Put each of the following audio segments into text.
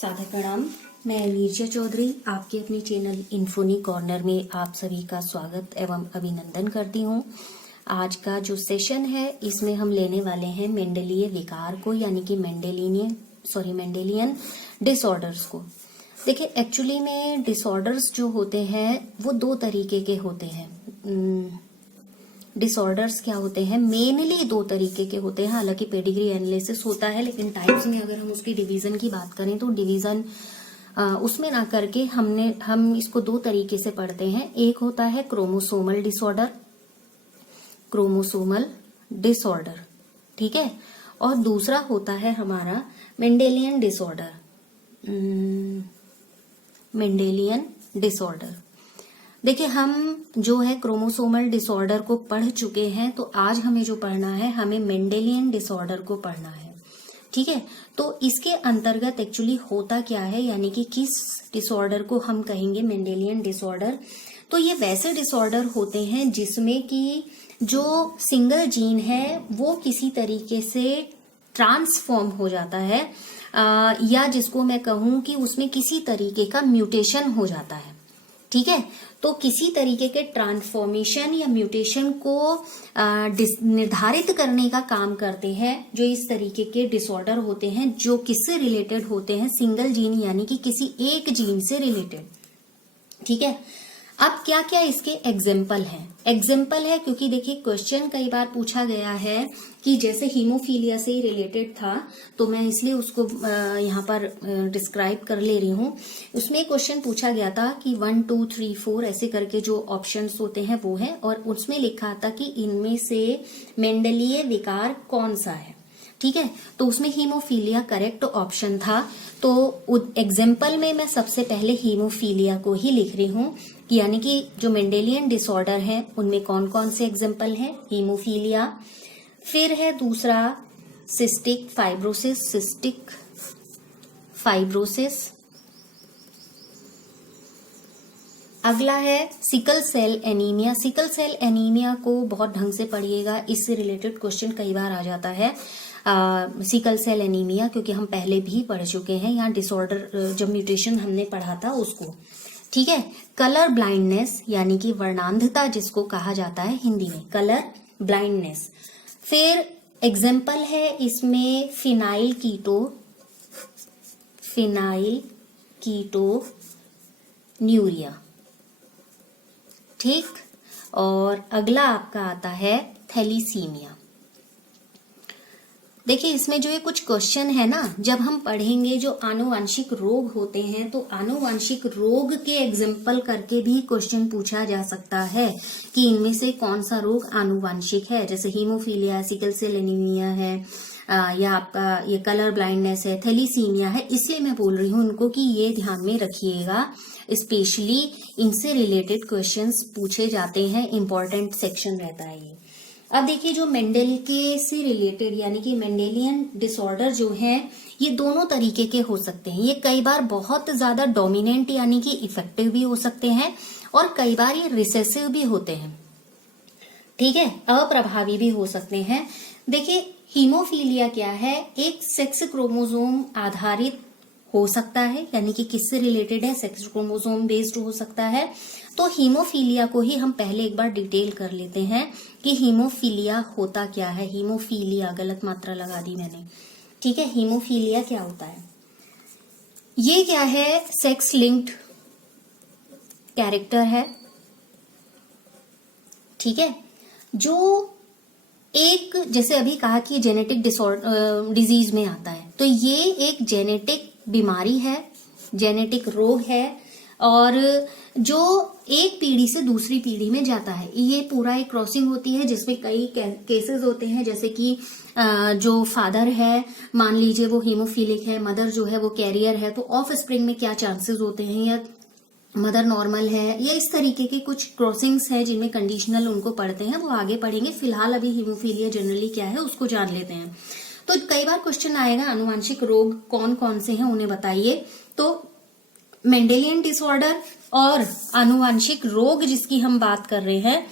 सादर प्रणाम। मैं नीरजा चौधरी आपके अपने चैनल इन्फोनी कॉर्नर में आप सभी का स्वागत एवं अभिनंदन करती हूँ। आज का जो सेशन है इसमें हम लेने वाले हैं मेंडेलीय विकार को, यानी कि मेंडेलियन डिसऑर्डर्स को। देखिए, एक्चुअली में डिसऑर्डर्स जो होते हैं वो दो तरीके के होते हैं। डिसऑर्डर्स क्या होते हैं, मेनली दो तरीके के होते हैं। हालांकि पेडिग्री एनालिसिस होता है, लेकिन टाइप्स में अगर हम उसकी डिवीजन की बात करें तो डिवीजन उसमें ना करके हम इसको दो तरीके से पढ़ते हैं। एक होता है क्रोमोसोमल डिसऑर्डर, ठीक है, और दूसरा होता है हमारा मेंडेलियन डिसऑर्डर। देखिए, हम जो है क्रोमोसोमल डिसऑर्डर को पढ़ चुके हैं, तो आज हमें जो पढ़ना है, हमें मेंडेलियन डिसऑर्डर को पढ़ना है, ठीक है। तो इसके अंतर्गत एक्चुअली होता क्या है, यानी कि किस डिसऑर्डर को हम कहेंगे मेंडेलियन डिसऑर्डर। तो ये वैसे डिसऑर्डर होते हैं जिसमें कि जो सिंगल जीन है वो किसी तरीके से ट्रांसफॉर्म हो जाता है, या जिसको मैं कहूं कि उसमें किसी तरीके का म्यूटेशन हो जाता है, ठीक है। तो किसी तरीके के ट्रांसफॉर्मेशन या म्यूटेशन को निर्धारित करने का काम करते हैं जो इस तरीके के डिसऑर्डर होते हैं, जो किससे रिलेटेड होते हैं, सिंगल जीन यानी कि किसी एक जीन से रिलेटेड, ठीक है। अब क्या क्या इसके एग्जाम्पल है, क्योंकि देखिए क्वेश्चन कई बार पूछा गया है कि जैसे हीमोफीलिया से ही रिलेटेड था, तो मैं इसलिए उसको यहाँ पर डिस्क्राइब कर ले रही हूँ। उसमें क्वेश्चन पूछा गया था कि 1 2 3 4 ऐसे करके जो ऑप्शंस होते हैं वो है, और उसमें लिखा था कि इनमें से मेंडेलीय विकार कौन सा है, ठीक है। तो उसमें हीमोफीलिया करेक्ट ऑप्शन था। तो एग्जाम्पल में मैं सबसे पहले हीमोफीलिया को ही लिख रही हूँ, यानी कि जो मेंडेलियन डिसऑर्डर है उनमें कौन कौन से एग्जाम्पल हैं, हीमोफीलिया। फिर है दूसरा सिस्टिक फाइब्रोसिस। अगला है सिकल सेल एनीमिया को बहुत ढंग से पढ़िएगा, इससे रिलेटेड क्वेश्चन कई बार आ जाता है। सिकल सेल एनीमिया, क्योंकि हम पहले भी पढ़ चुके हैं यहाँ डिसऑर्डर, जब म्यूटेशन हमने पढ़ा था उसको, ठीक है। कलर ब्लाइंडनेस, यानी कि वर्णांधता जिसको कहा जाता है हिंदी में, कलर ब्लाइंडनेस। फिर एग्जाम्पल है इसमें फिनाइल कीटो न्यूरिया, ठीक। और अगला आपका आता है थैलीसीमिया। देखिए, इसमें जो ये कुछ क्वेश्चन है ना, जब हम पढ़ेंगे जो आनुवांशिक रोग होते हैं, तो आनुवांशिक रोग के एग्जाम्पल करके भी क्वेश्चन पूछा जा सकता है कि इनमें से कौन सा रोग आनुवांशिक है। जैसे हीमोफीलिया, सिकल सेल एनीमिया है, या आपका ये कलर ब्लाइंडनेस है, थैलीसीमिया है। इसलिए मैं बोल रही हूँ उनको कि ये ध्यान में रखिएगा, स्पेशली इनसे रिलेटेड क्वेश्चंस पूछे जाते हैं, इंपॉर्टेंट सेक्शन रहता है ये। अब देखिए, जो मेंडल के से रिलेटेड यानी कि मेंडेलियन डिसऑर्डर जो है, ये दोनों तरीके के हो सकते हैं। ये कई बार बहुत ज्यादा डोमिनेंट यानी कि इफेक्टिव भी हो सकते हैं, और कई बार ये रिसेसिव भी होते हैं, ठीक है, अप्रभावी भी हो सकते हैं। देखिए, हीमोफीलिया क्या है, एक सेक्स क्रोमोसोम आधारित हो सकता है, यानी कि किससे रिलेटेड है, सेक्स क्रोमोसोम बेस्ड हो सकता है। तो हीमोफीलिया को ही हम पहले एक बार डिटेल कर लेते हैं कि हीमोफीलिया होता क्या है। हीमोफीलिया, गलत मात्रा लगा दी मैंने, ठीक है। हीमोफीलिया क्या होता है, ये क्या है, सेक्स लिंक्ड कैरेक्टर है, ठीक है, जो एक, जैसे अभी कहा कि जेनेटिक डिजीज में आता है, तो ये एक जेनेटिक बीमारी है, जेनेटिक रोग है, और जो एक पीढ़ी से दूसरी पीढ़ी में जाता है। ये पूरा एक क्रॉसिंग होती है, जिसमें कई केसेस होते हैं, जैसे कि जो फादर है, मान लीजिए वो हीमोफिलिक है, मदर जो है वो कैरियर है, तो ऑफ स्प्रिंग में क्या चांसेस होते हैं, या मदर नॉर्मल है, या इस तरीके के कुछ क्रॉसिंग्स है जिनमें कंडीशनल उनको पढ़ते हैं, वो आगे पढ़ेंगे। फिलहाल अभी हीमोफीलिया जनरली क्या है उसको जान लेते हैं। तो कई बार क्वेश्चन आएगा, आनुवांशिक रोग कौन कौन से हैं उन्हें बताइए। तो मेंडेलियन डिसऑर्डर और आनुवांशिक रोग जिसकी हम बात कर रहे हैं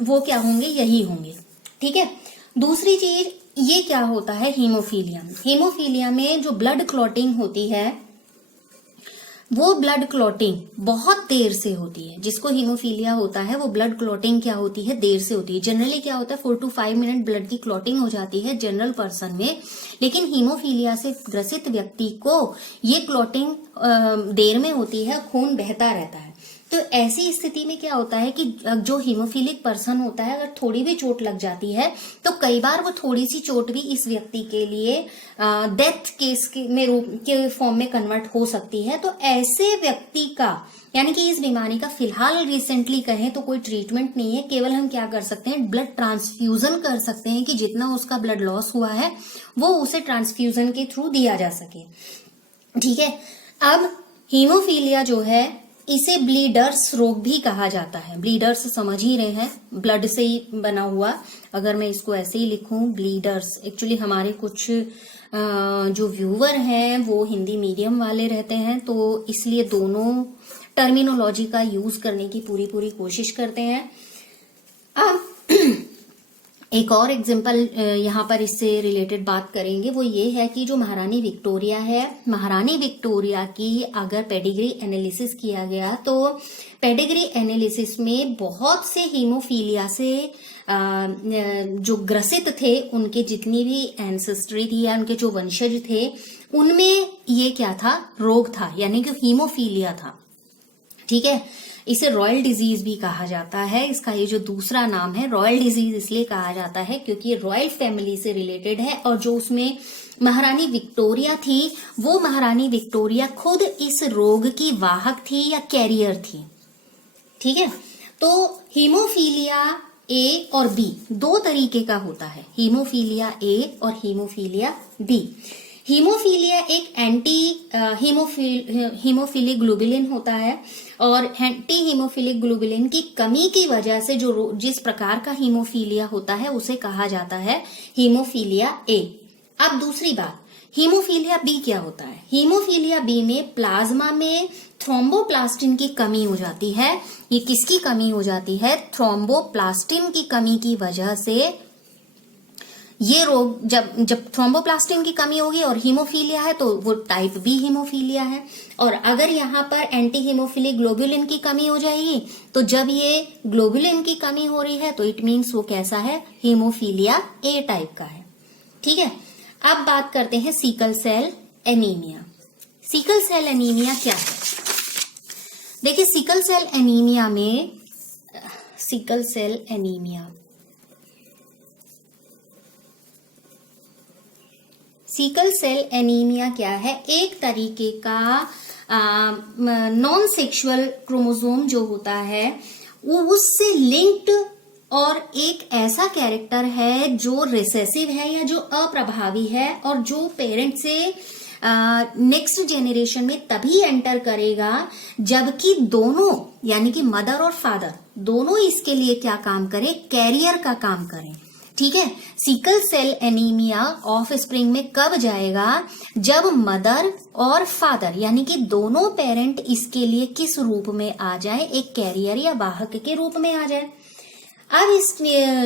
वो क्या होंगे, यही होंगे, ठीक है। दूसरी चीज, ये क्या होता है हीमोफीलिया में? हीमोफीलिया में जो ब्लड क्लॉटिंग होती है वो ब्लड क्लॉटिंग बहुत देर से होती है। जिसको हीमोफीलिया होता है वो ब्लड क्लॉटिंग क्या होती है, देर से होती है। जनरली क्या होता है 4 to 5 मिनट ब्लड की क्लॉटिंग हो जाती है जनरल पर्सन में, लेकिन हीमोफीलिया से ग्रसित व्यक्ति को ये क्लॉटिंग देर में होती है, खून बहता रहता है। तो ऐसी स्थिति में क्या होता है कि जो हीमोफिलिक पर्सन होता है, अगर थोड़ी भी चोट लग जाती है तो कई बार वो थोड़ी सी चोट भी इस व्यक्ति के लिए डेथ केस के फॉर्म में कन्वर्ट हो सकती है। तो ऐसे व्यक्ति का, यानी कि इस बीमारी का फिलहाल रिसेंटली कहें तो कोई ट्रीटमेंट नहीं है, केवल हम क्या कर सकते हैं, ब्लड ट्रांसफ्यूजन कर सकते हैं कि जितना उसका ब्लड लॉस हुआ है वो उसे ट्रांसफ्यूजन के थ्रू दिया जा सके। ठीक है। अब हीमोफीलिया जो है इसे ब्लीडर्स रोग भी कहा जाता है। ब्लीडर्स समझ ही रहे हैं, ब्लड से ही बना हुआ। अगर मैं इसको ऐसे ही लिखूं ब्लीडर्स, एक्चुअली हमारे कुछ जो व्यूवर हैं वो हिंदी मीडियम वाले रहते हैं, तो इसलिए दोनों टर्मिनोलॉजी का यूज करने की पूरी कोशिश करते हैं। अब एक और एग्जाम्पल यहाँ पर इससे रिलेटेड बात करेंगे, वो ये है कि जो महारानी विक्टोरिया है, महारानी विक्टोरिया की अगर पेडिग्री एनालिसिस किया गया तो पेडिग्री एनालिसिस में बहुत से हीमोफीलिया से जो ग्रसित थे, उनके जितनी भी एंसेस्ट्री थी या उनके जो वंशज थे, उनमें ये क्या था, रोग था, यानी कि हीमोफीलिया था। ठीक है। इसे रॉयल डिजीज भी कहा जाता है। इसका ये जो दूसरा नाम है रॉयल डिजीज इसलिए कहा जाता है क्योंकि ये रॉयल फैमिली से रिलेटेड है, और जो उसमें महारानी विक्टोरिया थी वो महारानी विक्टोरिया खुद इस रोग की वाहक थी या कैरियर थी। ठीक है। तो हीमोफीलिया ए और बी दो तरीके का होता है, हीमोफीलिया ए और हीमोफीलिया बी। हीमोफीलिया एक एंटी हीमोफिलिक ग्लोबुलिन होता है, और एंटी हीमोफिलिक ग्लोबुलिन की कमी की वजह से जो जिस प्रकार का हीमोफीलिया होता है उसे कहा जाता है हीमोफीलिया ए। अब दूसरी बात, हीमोफीलिया बी क्या होता है? हीमोफीलिया बी में प्लाज्मा में थ्रोम्बोप्लास्टिन की कमी हो जाती है। ये किसकी कमी हो जाती है? थ्रोम्बोप्लास्टिन की कमी की वजह से ये रोग, जब थ्रोम्बोप्लास्टिन की कमी होगी और हीमोफीलिया है तो वो टाइप बी हीमोफीलिया है। और अगर यहाँ पर एंटी हीमोफिलिक ग्लोबुलिन की कमी हो जाएगी तो जब ये ग्लोबुलिन की कमी हो रही है तो इट मीन्स वो कैसा है, हीमोफीलिया ए टाइप का है। ठीक है। अब बात करते हैं sickle cell anaemia. Sickle cell anaemia क्या है? देखिए सिकल सेल एनीमिया में, sickle cell anaemia, sickle cell anaemia क्या है? एक तरीके का नॉन सेक्सुअल क्रोमोसोम जो होता है वो उससे लिंक्ड और एक ऐसा कैरेक्टर है जो रिसेसिव है या जो अप्रभावी है, और जो पेरेंट से नेक्स्ट जेनरेशन में तभी एंटर करेगा जबकि दोनों, यानी कि मदर और फादर दोनों इसके लिए क्या काम करें, कैरियर का काम करें। ठीक है। Sickle cell anaemia offspring में कब जाएगा? जब मदर और फादर यानी कि दोनों पेरेंट इसके लिए किस रूप में आ जाए, एक कैरियर या वाहक के रूप में आ जाए। अब इस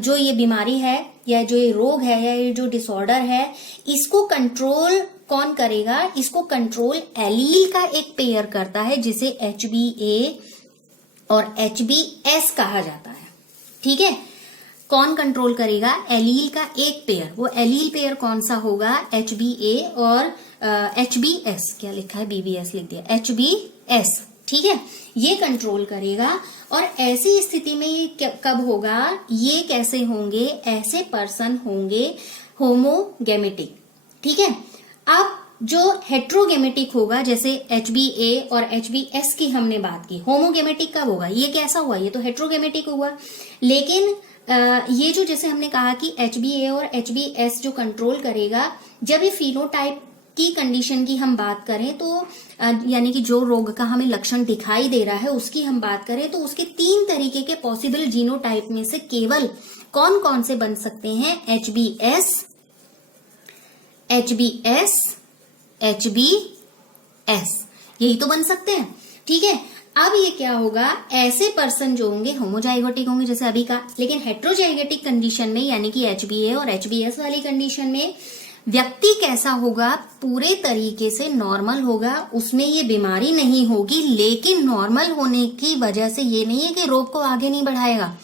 जो ये बीमारी है या जो ये रोग है या ये जो डिसऑर्डर है, इसको कंट्रोल कौन करेगा? इसको कंट्रोल एलील का एक पेयर करता है जिसे HbA और HbS कहा जाता है। ठीक है। कौन कंट्रोल करेगा? एलील का एक पेयर। वो एलील पेयर कौन सा होगा? HbA और HbS, क्या लिखा है, BBS लिख दिया, HbS। ठीक है। ये कंट्रोल करेगा। और ऐसी स्थिति में ये कब होगा? ये कैसे होंगे? ऐसे पर्सन होंगे होमोगेमेटिक। ठीक है। अब जो हेट्रोगेमेटिक होगा, जैसे HbA और HbS की हमने बात की, होमोगेमेटिक कब होगा? ये कैसा हुआ? ये तो हेट्रोगेमेटिक हुआ। लेकिन ये जो जैसे हमने कहा कि HbA और HbS जो कंट्रोल करेगा, जब ये फिनोटाइप की कंडीशन की हम बात करें तो यानी कि जो रोग का हमें लक्षण दिखाई दे रहा है उसकी हम बात करें तो उसके 3 तरीके के पॉसिबल जीनोटाइप में से केवल कौन कौन से बन सकते हैं? HbS, HbS, HbS, यही तो बन सकते हैं। ठीक है। अब ये क्या होगा, ऐसे पर्सन जो होंगे होमोजाइगोटिक होंगे जैसे अभी का, लेकिन हेट्रोजाइगोटिक कंडीशन में यानी कि HbA और HbS वाली कंडीशन में व्यक्ति कैसा होगा, पूरे तरीके से नॉर्मल होगा, उसमें ये बीमारी नहीं होगी। लेकिन नॉर्मल होने की वजह से ये नहीं है कि रोग को आगे नहीं बढ़ाएगा,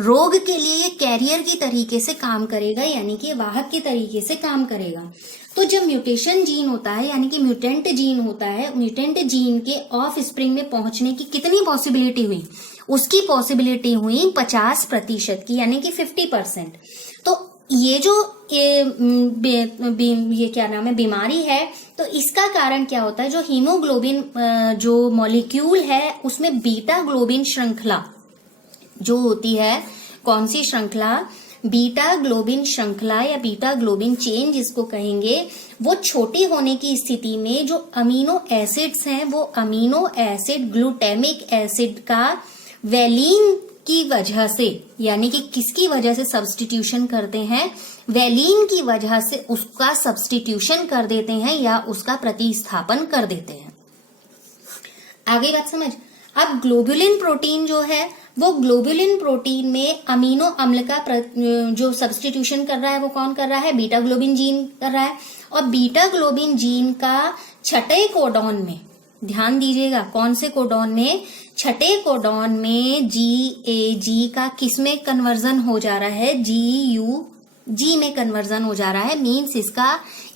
रोग के लिए ये कैरियर की तरीके से काम करेगा, यानी कि वाहक की तरीके से काम करेगा। तो जब म्यूटेशन जीन होता है यानी कि म्यूटेंट जीन होता है, म्यूटेंट जीन के ऑफ स्प्रिंग में पहुंचने की कितनी पॉसिबिलिटी हुई, उसकी पॉसिबिलिटी हुई 50% की, यानी कि 50%। तो ये जो ये क्या नाम है बीमारी है, तो इसका कारण क्या होता है, जो हीमोग्लोबिन जो मॉलिक्यूल है उसमें बीटा ग्लोबिन श्रृंखला जो होती है, कौन सी श्रृंखला, बीटा ग्लोबिन श्रृंखला या बीटा ग्लोबिन चेन जिसको कहेंगे, वो छोटी होने की स्थिति में जो अमीनो एसिड्स हैं वो अमीनो एसिड ग्लूटामिक एसिड का वैलीन की वजह से, यानी कि किसकी वजह से सब्स्टिट्यूशन करते हैं, वैलीन की वजह से उसका सब्स्टिट्यूशन कर देते हैं या उसका प्रतिस्थापन कर देते हैं। आगे बात समझ। अब ग्लोबुलिन प्रोटीन जो है वो ग्लोबुलिन प्रोटीन में अमीनो अम्ल का जो सब्स्टिट्यूशन कर रहा है वो कौन कर रहा है, बीटा ग्लोबिन जीन कर रहा है। और बीटा ग्लोबिन जीन का छठे कोडॉन में, ध्यान दीजिएगा कौन से कोडॉन में, छठे कोडॉन में GAG का किसमें कन्वर्जन हो जा रहा है, GUG में कन्वर्जन हो जा रहा है, मीन्स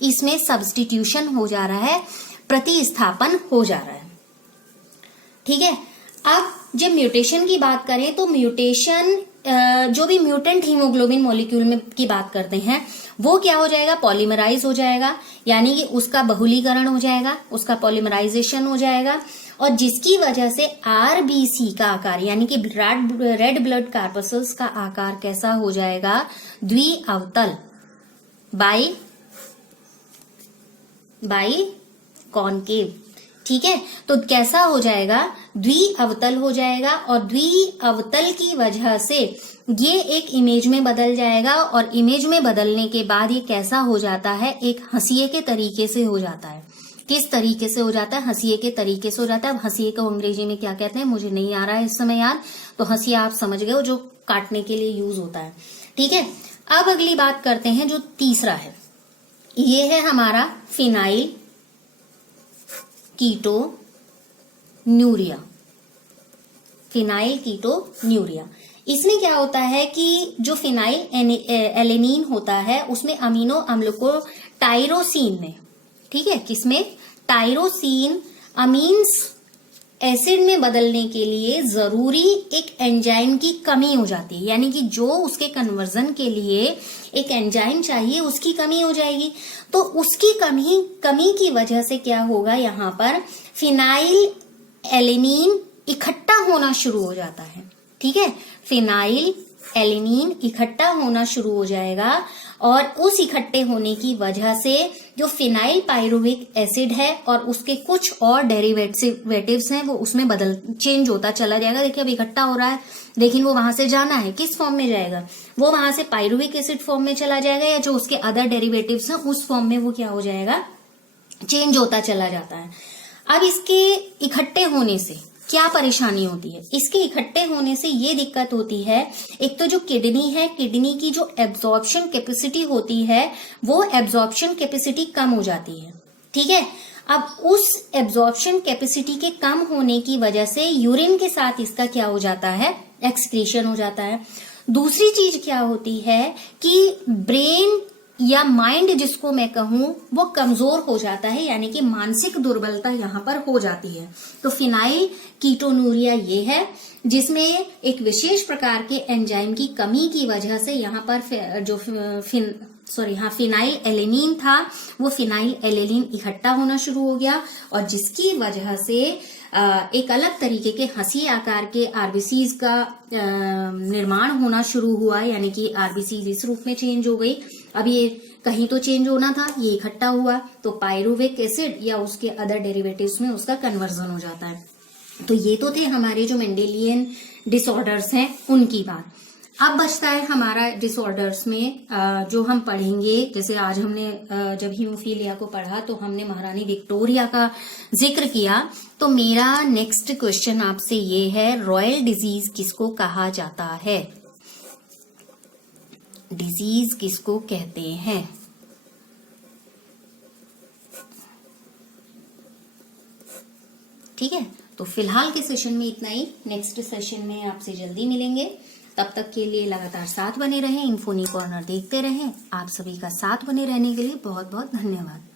इसमें सब्स्टिट्यूशन हो जा रहा है, प्रतिस्थापन हो जा रहा है। ठीक है। अब जब म्यूटेशन की बात करें तो म्यूटेशन जो भी म्यूटेंट हीमोग्लोबिन मॉलिक्यूल में की बात करते हैं वो क्या हो जाएगा, पॉलीमराइज हो जाएगा, यानी कि उसका बहुलीकरण हो जाएगा, उसका पॉलीमराइजेशन हो जाएगा, और जिसकी वजह से RBC का आकार यानी कि रेड ब्लड कार्पसल्स का आकार कैसा हो जाएगा, द्विअवतल बाई कॉनकेव। ठीक है, तो कैसा हो जाएगा, द्विअवतल हो जाएगा, और द्विअवतल की वजह से ये एक इमेज में बदल जाएगा, और इमेज में बदलने के बाद ये कैसा हो जाता है, एक हंसिए के तरीके से हो जाता है। किस तरीके से हो जाता है, हंसिए के तरीके से हो जाता है। अब हंसिए को अंग्रेजी में क्या कहते हैं मुझे नहीं आ रहा है इस समय यार, तो हंसिया आप समझ गए, जो काटने के लिए यूज होता है। ठीक है, अब अगली बात करते हैं जो तीसरा है, ये है हमारा फिनाइल कीटोन्यूरिया। फिनाइल कीटोन्यूरिया, इसमें क्या होता है कि जो फिनाइल एलेनिन होता है उसमें अमीनो अम्ल को टायरोसिन में, ठीक है, किसमें, टायरोसिन अमीन्स एसिड में बदलने के लिए जरूरी एक एंजाइम की कमी हो जाती है, यानी कि जो उसके कन्वर्जन के लिए एक एंजाइम चाहिए उसकी कमी हो जाएगी। तो उसकी कमी की वजह से क्या होगा, यहाँ पर फिनाइल एलेनिन इकट्ठा होना शुरू हो जाता है। ठीक है, फिनाइल एलेनिन इकट्ठा होना शुरू हो जाएगा, और उस इकट्ठे होने की वजह से जो फिनाइल पायरुविक एसिड है और उसके कुछ और डेरिवेटिव्स हैं वो उसमें चेंज होता चला जाएगा। देखिए अब इकट्ठा हो रहा है, लेकिन वो वहां से जाना है, किस फॉर्म में जाएगा, वो वहां से पायरुविक एसिड फॉर्म में चला जाएगा, या जो उसके अदर डेरिवेटिव्स हैं उस फॉर्म में वो क्या हो जाएगा, चेंज होता चला जाता है। अब इसके इकट्ठे होने से क्या परेशानी होती है, इसके इकट्ठे होने से ये दिक्कत होती है, एक तो जो किडनी है, किडनी की जो एब्जॉर्प्शन कैपेसिटी होती है वो एब्जॉर्प्शन कैपेसिटी कम हो जाती है। ठीक है, अब उस एब्जॉर्प्शन कैपेसिटी के कम होने की वजह से यूरिन के साथ इसका क्या हो जाता है, एक्सक्रीशन हो जाता है। दूसरी चीज क्या होती है कि ब्रेन या माइंड जिसको मैं कहूं वो कमजोर हो जाता है, यानी कि मानसिक दुर्बलता यहाँ पर हो जाती है। तो फिनाइल कीटोन्यूरिया ये है जिसमें एक विशेष प्रकार के एंजाइम की कमी की वजह से यहाँ पर जो फिनाइल एलेनिन था वो फिनाइल एलेनिन इकट्ठा होना शुरू हो गया, और जिसकी वजह से एक अलग तरीके के हंसी आकार के आरबीसीज का निर्माण होना शुरू हुआ, यानी कि आरबीसीज इस रूप में चेंज हो गई। अब ये कहीं तो चेंज होना था, ये इकट्ठा हुआ तो पायरुविक एसिड या उसके अदर डेरिवेटिव्स में उसका कन्वर्जन हो जाता है। तो ये तो थे हमारे जो मेंडेलियन डिसऑर्डर्स हैं उनकी बात। अब बचता है हमारा डिसऑर्डर्स में जो हम पढ़ेंगे। जैसे आज हमने जब हीमोफीलिया को पढ़ा तो हमने महारानी विक्टोरिया का जिक्र किया। तो मेरा नेक्स्ट क्वेश्चन आपसे ये है, रॉयल डिजीज किसको कहा जाता है? डिजीज किसको कहते हैं? ठीक है, तो फिलहाल के सेशन में इतना ही। नेक्स्ट सेशन में आपसे जल्दी मिलेंगे। तब तक के लिए लगातार साथ बने रहें, इन्फोनी कॉर्नर देखते रहें। आप सभी का साथ बने रहने के लिए बहुत बहुत धन्यवाद।